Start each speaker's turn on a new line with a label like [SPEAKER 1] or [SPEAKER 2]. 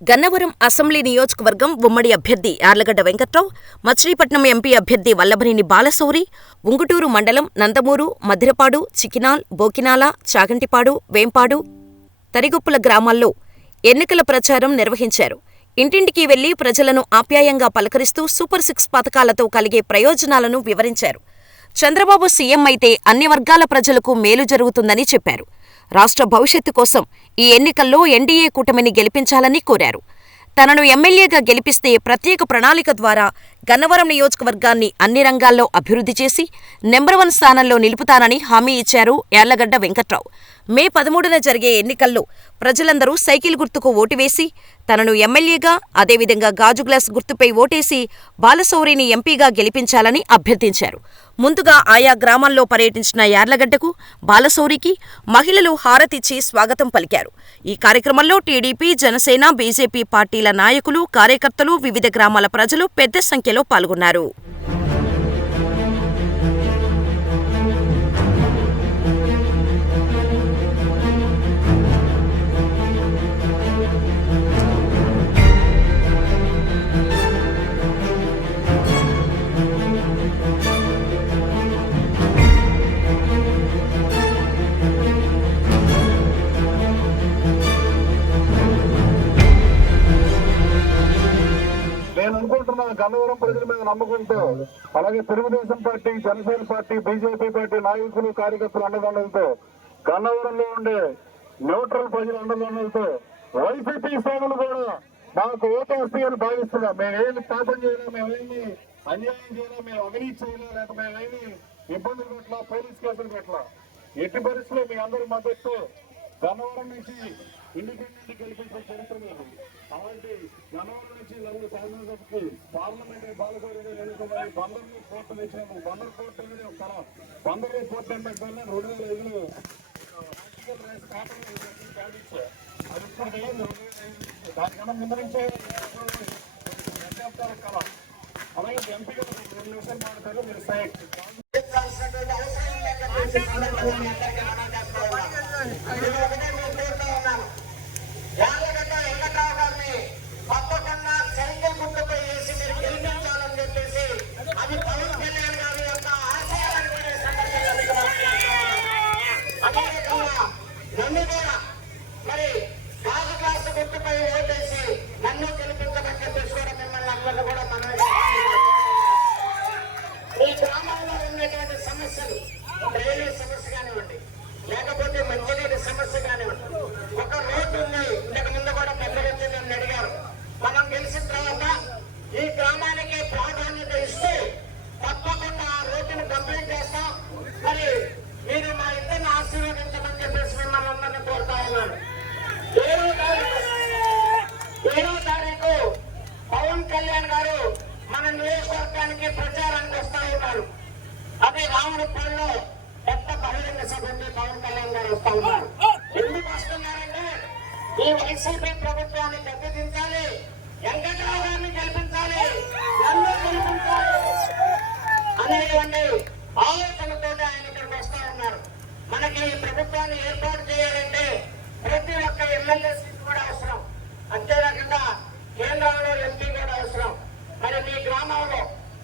[SPEAKER 1] Gannavaram assembly నియోజకవర్గం ఉమ్మడి అభ్యర్థి యార్లగడ్డ వెంకట్రావు, మచిలీపట్నం ఎంపీ అభ్యర్థి వల్లభనేని బాలశౌరి, ఉంగుటూరు మండలం నందమూరు, మధిరపాడు, చికినాల్, బోకినాల, చాగంటిపాడు, వేంపాడు, తరిగుప్పుల గ్రామాల్లో ఎన్నికల ప్రచారం నిర్వహించారు. ఇంటింటికి వెళ్ళి ప్రజలను ఆప్యాయంగా పలకరిస్తూ సూపర్ సిక్స్ పథకాలతో కలిగే ప్రయోజనాలను వివరించారు. చంద్రబాబు సీఎం అయితే అన్ని వర్గాల ప్రజలకు మేలు జరుగుతుందని చెప్పారు. రాష్ట్ర భవిష్యత్తు కోసం ఈ ఎన్నికల్లో ఎన్డీఏ కూటమిని గెలిపించాలని కోరారు. తనను ఎమ్మెల్యేగా గెలిపిస్తే ప్రత్యేక ప్రణాళిక ద్వారా గన్నవరం నియోజకవర్గాన్ని అన్ని రంగాల్లో అభివృద్ధి చేసి నెంబర్ వన్ స్థానంలో నిలుపుతానని హామీ ఇచ్చారు యార్లగడ్డ వెంకట్రావు. మే పదమూడున జరిగే ఎన్నికల్లో ప్రజలందరూ సైకిల్ గుర్తుకు ఓటు వేసి తనను ఎమ్మెల్యేగా, అదేవిధంగా గాజు గ్లాస్ గుర్తుపై ఓటేసి బాలశౌరిని ఎంపీగా గెలిపించాలని అభ్యర్థించారు. ముందుగా ఆయా గ్రామాల్లో పర్యటించిన యార్లగడ్డకు, బాలశౌరికి మహిళలు హారతిచ్చి స్వాగతం పలికారు. ఈ కార్యక్రమంలో టీడీపీ, జనసేన, బీజేపీ పార్టీల నాయకులు, కార్యకర్తలు, వివిధ గ్రామాల ప్రజలు పెద్ద సంఖ్యలో పాల్గొన్నారు.
[SPEAKER 2] గన్నవరం ప్రజల మీద నమ్మకంతో అలాగే Telugu Desam party Janasena party BJP party నాయకులు కార్యకర్తలు అండదండలతో గన్నవరంలో ఉండే న్యూట్రల్ ప్రజలు అండదండలతో వైసీపీ సేవలు కూడా మాకు ఓటేస్తే అని భావిస్తున్నాం. మేమేమి పాపం చేయలేం మేమేమి అన్యాయం చేయలేం మేము అవినీతి చేయలేం లేక మేమేమి ఇబ్బందులు పెట్టలా పోలీస్ కేసులు పెట్టలా. ఎట్టి పరిస్థితుల్లో మీ అందరి మద్దతు గన్నవరం నుంచి ఇండిపెండెంట్ గెలిపించిన చరిత్ర లేదు అలాంటి జనవరి నుంచి నలుగురు శాసనసభకి పార్లమెంట్ బాలకౌరుడు ఎన్నుకోవాలి బందర్లో కోర్టు తెచ్చినాము బందర్ కోర్టు అనేది ఒక కళ బందర్లో కోర్టు అంటే రెండు వేల ఐదులో అది ఇప్పుడు లేదు, ఐదు దానికన్నా ముందు నుంచే కళ అలాగే ఎంపీ గారు రెండు నిమిషాలు మాట్లాడారు మీరు
[SPEAKER 3] సైట్ అవసరం నన్ను గెలిపించమని చెప్పేసి కూడా మిమ్మల్ని అందరినీ కూడా మనం ఈ గ్రామంలో ఉన్నటువంటి సమస్యలు రైల్వే సమస్య కానివ్వండి లేకపోతే మంచినీటి సమస్య కానివ్వండి ఒక రోడ్డు ఉంది ఇంతకు ముందు కూడా పెద్దలు నన్ను అడిగారు. మనం గెలిచిన తర్వాత ఈ గ్రామానికి ప్రాధాన్యత ఇస్తూ తప్పకుండా ఆ రోడ్డును కంప్లీట్ చేస్తాం. మరి మీరు మా ఇద్దరిని ఆశీర్వదించమని చెప్పేసి మిమ్మల్ని అందరినీ కోరుతా ఉన్నాను ఏడో తారీఖు ఏడో తారీఖు పవన్ కళ్యాణ్ గారు మన నియోజకవర్గానికి ప్రచారానికి అదే రాముడిపల్లిలో పెద్ద బహిరంగ సభకి పవన్ కళ్యాణ్ గారు వస్తా ఉన్నారు. ఎందుకు వస్తున్నారంటే ఈ వైసీపీ ప్రభుత్వాన్ని దెబ్బతించాలి వెంకటరావు గారిని గెలిపించాలి నన్ను గెలిపించాలి అనేటువంటి ఆలోచనతో ఆయన ఇక్కడికి వస్తా ఉన్నారు. మనకి ఈ ప్రభుత్వాన్ని ఏర్పాటు